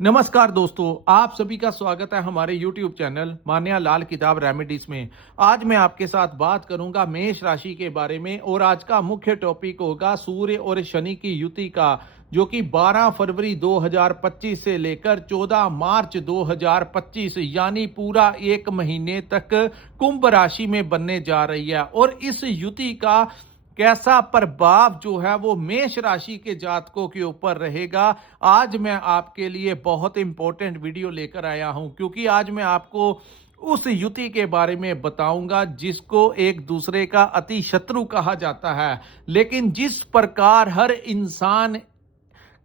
नमस्कार दोस्तों, आप सभी का स्वागत है हमारे YouTube चैनल मान्या लाल किताब रेमेडीज में। आज मैं आपके साथ बात करूंगा मेष राशि के बारे में और आज का मुख्य टॉपिक होगा सूर्य और शनि की युति का, जो कि 12 फरवरी 2025 से लेकर 14 मार्च 2025 यानी पूरा एक महीने तक कुंभ राशि में बनने जा रही है। और इस युति का कैसा प्रभाव जो है वो मेष राशि के जातकों के ऊपर रहेगा, आज मैं आपके लिए बहुत इंपॉर्टेंट वीडियो लेकर आया हूं, क्योंकि आज मैं आपको उस युति के बारे में बताऊंगा जिसको एक दूसरे का अति शत्रु कहा जाता है, लेकिन जिस प्रकार हर इंसान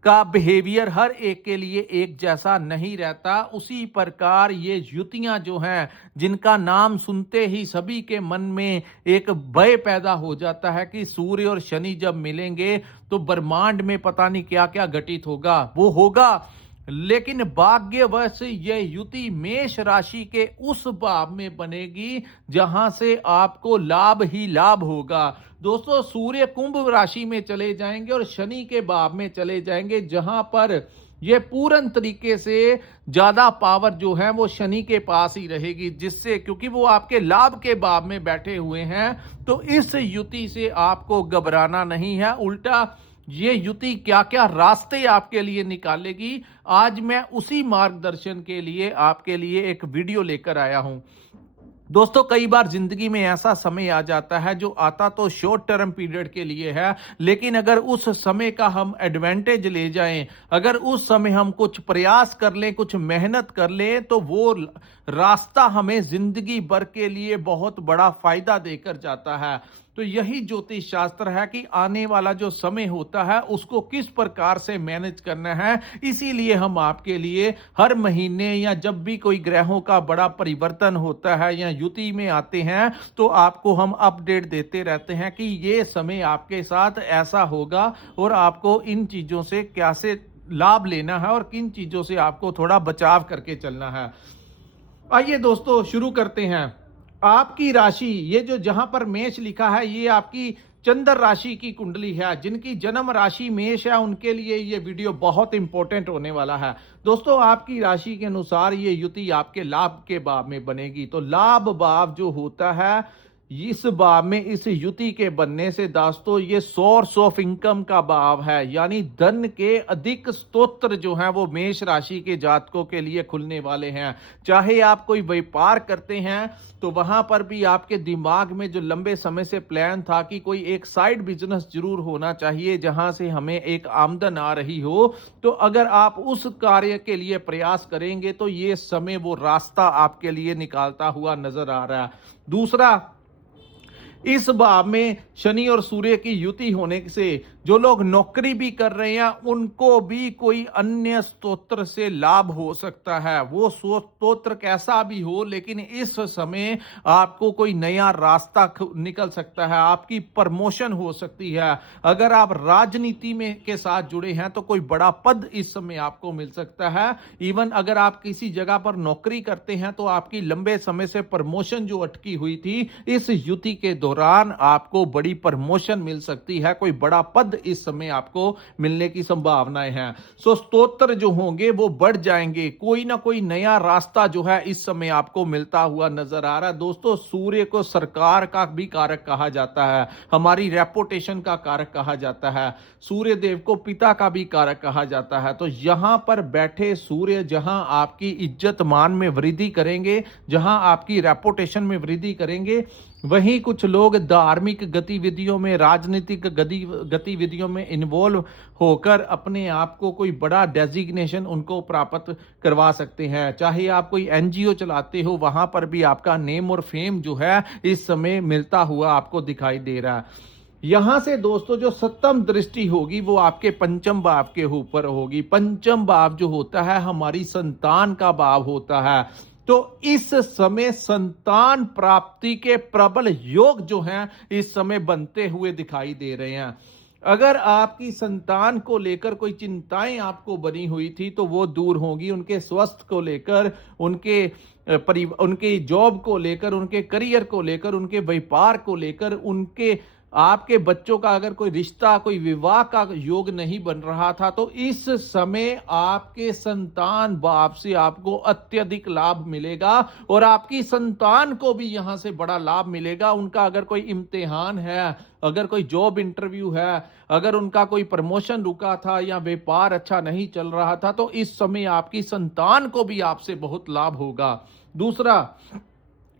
का बिहेवियर हर एक के लिए एक जैसा नहीं रहता, उसी प्रकार ये युतियां जो हैं जिनका नाम सुनते ही सभी के मन में एक भय पैदा हो जाता है कि सूर्य और शनि जब मिलेंगे तो ब्रह्मांड में पता नहीं क्या क्या घटित होगा, वो होगा। लेकिन भाग्यवश यह युति मेष राशि के उस भाव में बनेगी जहां से आपको लाभ ही लाभ होगा। दोस्तों, सूर्य कुंभ राशि में चले जाएंगे और शनि के भाव में चले जाएंगे, जहां पर यह पूर्ण तरीके से ज्यादा पावर जो है वो शनि के पास ही रहेगी, जिससे क्योंकि वो आपके लाभ के भाव में बैठे हुए हैं, तो इस युति से आपको घबराना नहीं है। उल्टा ये युति क्या क्या रास्ते आपके लिए निकालेगी, आज मैं उसी मार्गदर्शन के लिए आपके लिए एक वीडियो लेकर आया हूं। दोस्तों, कई बार जिंदगी में ऐसा समय आ जाता है जो आता तो शॉर्ट टर्म पीरियड के लिए है, लेकिन अगर उस समय का हम एडवांटेज ले जाएं, अगर उस समय हम कुछ प्रयास कर लें, कुछ मेहनत कर लें, तो वो रास्ता हमें जिंदगी भर के लिए बहुत बड़ा फायदा देकर जाता है। तो यही ज्योतिष शास्त्र है कि आने वाला जो समय होता है उसको किस प्रकार से मैनेज करना है। इसीलिए हम आपके लिए हर महीने या जब भी कोई ग्रहों का बड़ा परिवर्तन होता है या युति में आते हैं, तो आपको हम अपडेट देते रहते हैं कि ये समय आपके साथ ऐसा होगा और आपको इन चीजों से कैसे लाभ लेना है और किन चीजों से आपको थोड़ा बचाव करके चलना है। आइए दोस्तों, शुरू करते हैं। आपकी राशि, ये जो जहां पर मेष लिखा है, ये आपकी चंद्र राशि की कुंडली है। जिनकी जन्म राशि मेष है उनके लिए ये वीडियो बहुत इंपॉर्टेंट होने वाला है। दोस्तों, आपकी राशि के अनुसार ये युति आपके लाभ के भाव में बनेगी। तो लाभ भाव जो होता है, इस भाव में इस युति के बनने से दोस्तों ये सोर्स ऑफ इनकम का भाव है, यानी धन के अधिक स्तोत्र जो हैं वो मेष राशि के जातकों के लिए खुलने वाले हैं। चाहे आप कोई व्यापार करते हैं तो वहां पर भी आपके दिमाग में जो लंबे समय से प्लान था कि कोई एक साइड बिजनेस जरूर होना चाहिए जहां से हमें एक आमदन आ रही हो, तो अगर आप उस कार्य के लिए प्रयास करेंगे तो ये समय वो रास्ता आपके लिए निकालता हुआ नजर आ रहा है। दूसरा, इस भाव में शनि और सूर्य की युति होने से जो लोग नौकरी भी कर रहे हैं उनको भी कोई अन्य स्तोत्र से लाभ हो सकता है। वो स्तोत्र कैसा भी हो, लेकिन इस समय आपको कोई नया रास्ता निकल सकता है, आपकी प्रमोशन हो सकती है। अगर आप राजनीति में के साथ जुड़े हैं तो कोई बड़ा पद इस समय आपको मिल सकता है। इवन अगर आप किसी जगह पर नौकरी करते हैं तो आपकी लंबे समय से प्रमोशन जो अटकी हुई थी, इस युति के दौरान आपको बड़ी प्रमोशन मिल सकती है, कोई बड़ा पद इस समय आपको मिलने की संभावनाएं हैं। सो स्तोत्र जो होंगे वो बढ़ जाएंगे, कोई ना कोई नया रास्ता जो है इस समय आपको मिलता हुआ नजर आ रहा है। दोस्तों, सूर्य को सरकार का भी कारक कहा जाता है, हमारी रेपुटेशन का कारक कहा जाता है, सूर्य देव को पिता का भी कारक कहा जाता है। तो यहां पर बैठे सूर्य जहां आपकी इज्जत मान में वृद्धि करेंगे, जहां आपकी रेपुटेशन में वृद्धि करेंगे, वहीं कुछ लोग धार्मिक गतिविधियों में, राजनीतिक गतिविधियों में इन्वॉल्व होकर अपने आप को कोई बड़ा डेजिग्नेशन उनको प्राप्त करवा सकते हैं। चाहे आप कोई एनजीओ चलाते हो, वहां पर भी आपका नेम और फेम जो है इस समय मिलता हुआ आपको दिखाई दे रहा है। यहां से दोस्तों जो सप्तम दृष्टि होगी वो आपके पंचम भाव के ऊपर होगी। पंचम भाव जो होता है हमारी संतान का भाव होता है। तो इस समय संतान प्राप्ति के प्रबल योग जो हैं इस समय बनते हुए दिखाई दे रहे हैं। अगर आपकी संतान को लेकर कोई चिंताएं आपको बनी हुई थी तो वो दूर होगी, उनके स्वास्थ्य को लेकर, उनके जॉब को लेकर, उनके करियर को लेकर, उनके व्यापार को लेकर, उनके आपके बच्चों का अगर कोई रिश्ता, कोई विवाह का योग नहीं बन रहा था, तो इस समय आपके संतान भाव से आपको अत्यधिक लाभ मिलेगा और आपकी संतान को भी यहां से बड़ा लाभ मिलेगा। उनका अगर कोई इम्तिहान है, अगर कोई जॉब इंटरव्यू है, अगर उनका कोई प्रमोशन रुका था या व्यापार अच्छा नहीं चल रहा था, तो इस समय आपकी संतान को भी आपसे बहुत लाभ होगा। दूसरा,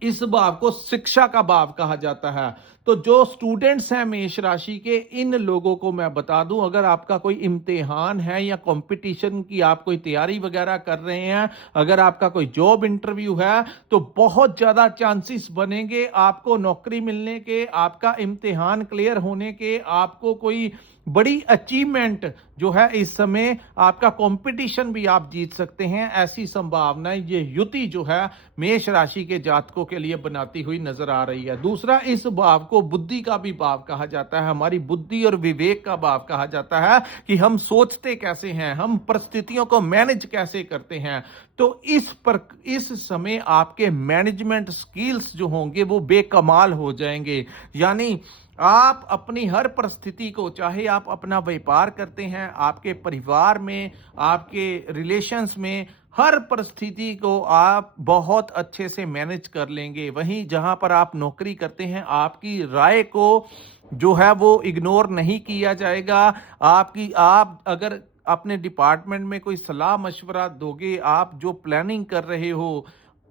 इस भाव को शिक्षा का भाव कहा जाता है। तो जो स्टूडेंट्स हैं मेष राशि के, इन लोगों को मैं बता दूं, अगर आपका कोई इम्तिहान है या कंपटीशन की आप कोई तैयारी वगैरह कर रहे हैं, अगर आपका कोई जॉब इंटरव्यू है, तो बहुत ज्यादा चांसेस बनेंगे आपको नौकरी मिलने के, आपका इम्तिहान क्लियर होने के, आपको कोई बड़ी अचीवमेंट जो है इस समय, आपका कंपटीशन भी आप जीत सकते हैं। ऐसी संभावनाएं ये युति जो है मेष राशि के जातकों के लिए बनाती हुई नजर आ रही है। दूसरा, इस भाव को बुद्धि का भी भाव कहा जाता है, हमारी बुद्धि और विवेक का भाव कहा जाता है कि हम सोचते कैसे हैं, हम परिस्थितियों को मैनेज कैसे करते हैं। तो इस समय आपके मैनेजमेंट स्किल्स जो होंगे वो बेकमाल हो जाएंगे। यानी आप अपनी हर परिस्थिति को, चाहे आप अपना व्यापार करते हैं, आपके परिवार में, आपके रिलेशंस में, हर परिस्थिति को आप बहुत अच्छे से मैनेज कर लेंगे। वहीं जहां पर आप नौकरी करते हैं, आपकी राय को जो है वो इग्नोर नहीं किया जाएगा। आप अगर अपने डिपार्टमेंट में कोई सलाह मशवरा दोगे, आप जो प्लानिंग कर रहे हो,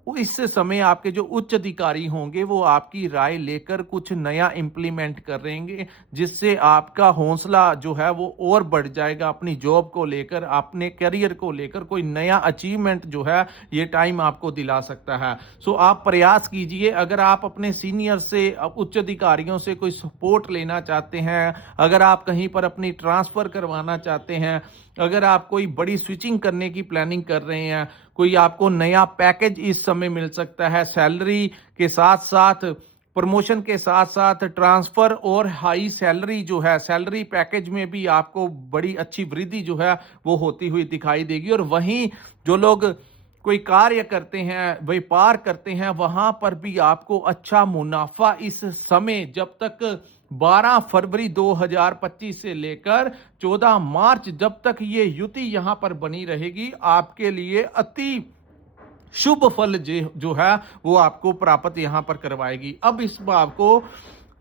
इस समय आपके जो उच्च अधिकारी होंगे वो आपकी राय लेकर कुछ नया इंप्लीमेंट करेंगे, जिससे आपका हौसला जो है वो और बढ़ जाएगा। अपनी जॉब को लेकर, अपने करियर को लेकर कोई नया अचीवमेंट जो है ये टाइम आपको दिला सकता है। सो आप प्रयास कीजिए। अगर आप अपने सीनियर से, उच्च अधिकारियों से कोई सपोर्ट लेना चाहते हैं, अगर आप कहीं पर अपनी ट्रांसफर करवाना चाहते हैं, अगर आप कोई बड़ी स्विचिंग करने की प्लानिंग कर रहे हैं, कोई आपको नया पैकेज इस समय मिल सकता है, सैलरी के साथ साथ, प्रमोशन के साथ साथ ट्रांसफर और हाई सैलरी जो है, सैलरी पैकेज में भी आपको बड़ी अच्छी वृद्धि जो है वो होती हुई दिखाई देगी। और वहीं जो लोग कोई कार्य करते हैं, व्यापार करते हैं, वहां पर भी आपको अच्छा मुनाफा इस समय, जब तक 12 फरवरी 2025 से लेकर 14 मार्च, जब तक ये युति यहां पर बनी रहेगी, आपके लिए अति शुभ फल जो है वो आपको प्राप्त यहां पर करवाएगी। अब इस भाव को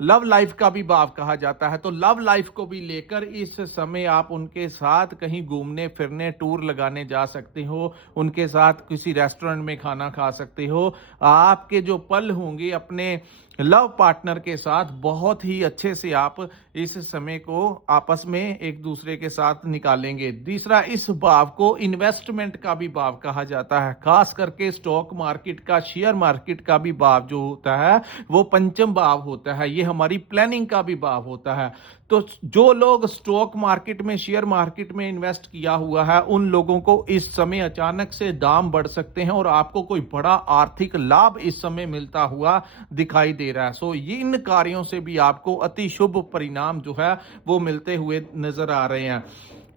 लव लाइफ का भी भाव कहा जाता है। तो लव लाइफ को भी लेकर इस समय आप उनके साथ कहीं घूमने फिरने, टूर लगाने जा सकते हो, उनके साथ किसी रेस्टोरेंट में खाना खा सकते हो। आपके जो पल होंगे अपने लव पार्टनर के साथ, बहुत ही अच्छे से आप इस समय को आपस में एक दूसरे के साथ निकालेंगे। तीसरा, इस भाव को इन्वेस्टमेंट का भी भाव कहा जाता है। खास करके स्टॉक मार्केट का, शेयर मार्केट का भी भाव जो होता है वो पंचम भाव होता है। ये हमारी प्लानिंग का भी भाव होता है। तो जो लोग स्टॉक मार्केट में, शेयर मार्केट में इन्वेस्ट किया हुआ है, उन लोगों को इस समय अचानक से दाम बढ़ सकते हैं और आपको कोई बड़ा आर्थिक लाभ इस समय मिलता हुआ दिखाई दे रहा है। सो इन कार्यों से भी आपको अति शुभ परिणाम जो है वो मिलते हुए नजर आ रहे हैं।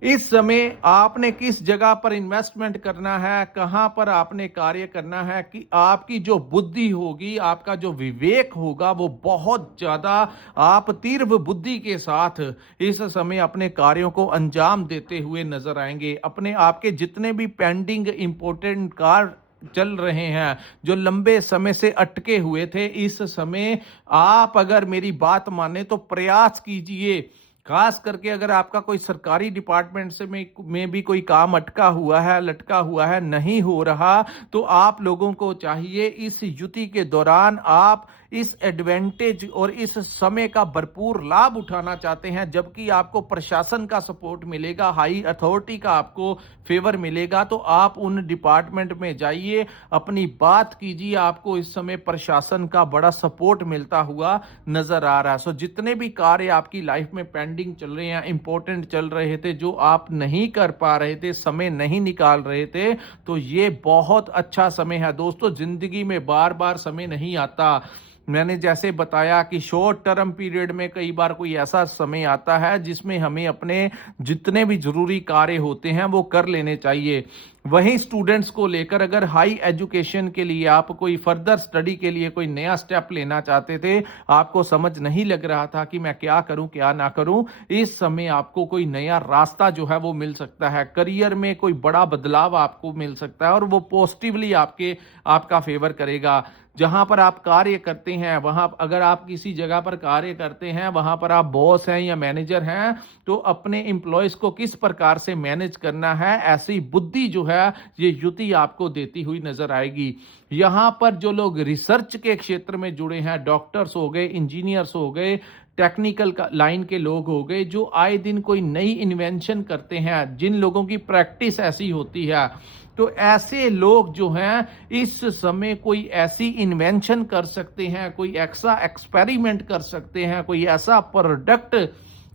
इस समय आपने किस जगह पर इन्वेस्टमेंट करना है, कहां पर आपने कार्य करना है, कि आपकी जो बुद्धि होगी, आपका जो विवेक होगा, वो बहुत ज्यादा आप तीव्र बुद्धि के साथ इस समय अपने कार्यों को अंजाम देते हुए नजर आएंगे। अपने आपके जितने भी पेंडिंग इंपॉर्टेंट कार्य चल रहे हैं, जो लंबे समय से अटके हुए थे, इस समय आप अगर मेरी बात माने तो प्रयास कीजिए। खास करके अगर आपका कोई सरकारी डिपार्टमेंट से में भी कोई काम अटका हुआ है, लटका हुआ है, नहीं हो रहा, तो आप लोगों को चाहिए इस युति के दौरान आप इस एडवांटेज और इस समय का भरपूर लाभ उठाना चाहते हैं, जबकि आपको प्रशासन का सपोर्ट मिलेगा, हाई अथॉरिटी का आपको फेवर मिलेगा, तो आप उन डिपार्टमेंट में जाइए, अपनी बात कीजिए। आपको इस समय प्रशासन का बड़ा सपोर्ट मिलता हुआ नजर आ रहा है। सो जितने भी कार्य आपकी लाइफ में पेंडिंग चल रहे हैं, इंपॉर्टेंट चल रहे थे, जो आप नहीं कर पा रहे थे, समय नहीं निकाल रहे थे, तो ये बहुत अच्छा समय है दोस्तों। जिंदगी में बार बार समय नहीं आता, मैंने जैसे बताया कि शॉर्ट टर्म पीरियड में कई बार कोई ऐसा समय आता है जिसमें हमें अपने जितने भी ज़रूरी कार्य होते हैं वो कर लेने चाहिए। वहीं स्टूडेंट्स को लेकर अगर हाई एजुकेशन के लिए आप कोई फर्दर स्टडी के लिए कोई नया स्टेप लेना चाहते थे, आपको समझ नहीं लग रहा था कि मैं क्या करूं क्या ना करूं, इस समय आपको कोई नया रास्ता जो है वो मिल सकता है। करियर में कोई बड़ा बदलाव आपको मिल सकता है और वो पॉजिटिवली आपका फेवर करेगा। जहां पर आप कार्य करते हैं, वहां अगर आप किसी जगह पर कार्य करते हैं, वहां पर आप बॉस हैं या मैनेजर हैं, तो अपने एम्प्लॉयज को किस प्रकार से मैनेज करना है, ऐसी बुद्धि जो है ये युति आपको देती हुई नजर आएगी। यहां पर जो लोग रिसर्च के क्षेत्र में जुड़े हैं, डॉक्टर्स हो गए, इंजीनियर्स हो गए, टेक्निकल लाइन के लोग हो गए, जो आए दिन कोई नई इन्वेंशन करते हैं, जिन लोगों की प्रैक्टिस ऐसी होती है, तो ऐसे लोग जो हैं इस समय कोई ऐसी इन्वेंशन कर सकते हैं, कोई ऐसा एक्सपेरिमेंट कर सकते हैं, कोई ऐसा प्रोडक्ट,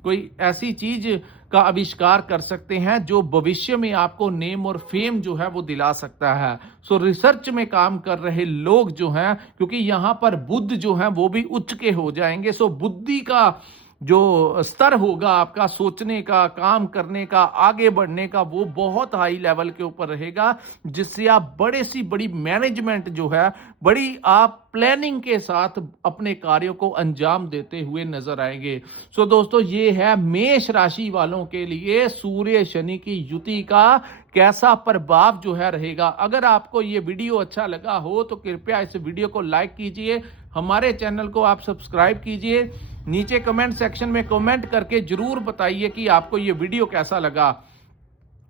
कोई ऐसी चीज का आविष्कार कर सकते हैं जो भविष्य में आपको नेम और फेम जो है वो दिला सकता है। सो रिसर्च में काम कर रहे लोग जो हैं, क्योंकि यहाँ पर बुद्ध जो है वो भी उच्च के हो जाएंगे, सो बुद्धि का जो स्तर होगा आपका सोचने का, काम करने का, आगे बढ़ने का, वो बहुत हाई लेवल के ऊपर रहेगा, जिससे आप बड़े सी बड़ी मैनेजमेंट जो है, बड़ी आप प्लानिंग के साथ अपने कार्यों को अंजाम देते हुए नजर आएंगे। सो दोस्तों, ये है मेष राशि वालों के लिए सूर्य शनि की युति का कैसा प्रभाव जो है रहेगा। अगर आपको ये वीडियो अच्छा लगा हो तो कृपया इस वीडियो को लाइक कीजिए, हमारे चैनल को आप सब्सक्राइब कीजिए, नीचे कमेंट सेक्शन में कमेंट करके जरूर बताइए कि आपको ये वीडियो कैसा लगा।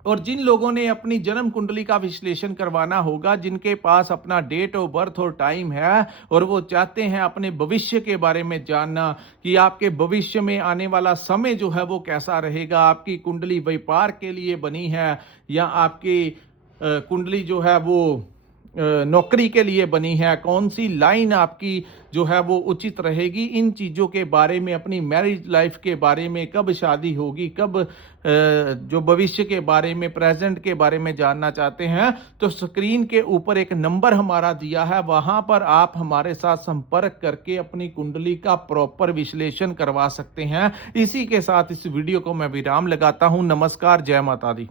और जिन लोगों ने अपनी जन्म कुंडली का विश्लेषण करवाना होगा, जिनके पास अपना डेट ऑफ बर्थ और टाइम है और वो चाहते हैं अपने भविष्य के बारे में जानना कि आपके भविष्य में आने वाला समय जो है वो कैसा रहेगा, आपकी कुंडली व्यापार के लिए बनी है या आपकी कुंडली जो है वो नौकरी के लिए बनी है, कौन सी लाइन आपकी जो है वो उचित रहेगी, इन चीज़ों के बारे में, अपनी मैरिज लाइफ के बारे में, कब शादी होगी, कब जो भविष्य के बारे में, प्रेजेंट के बारे में जानना चाहते हैं, तो स्क्रीन के ऊपर एक नंबर हमारा दिया है, वहां पर आप हमारे साथ संपर्क करके अपनी कुंडली का प्रॉपर विश्लेषण करवा सकते हैं। इसी के साथ इस वीडियो को मैं विराम लगाता हूं। नमस्कार, जय माता दी।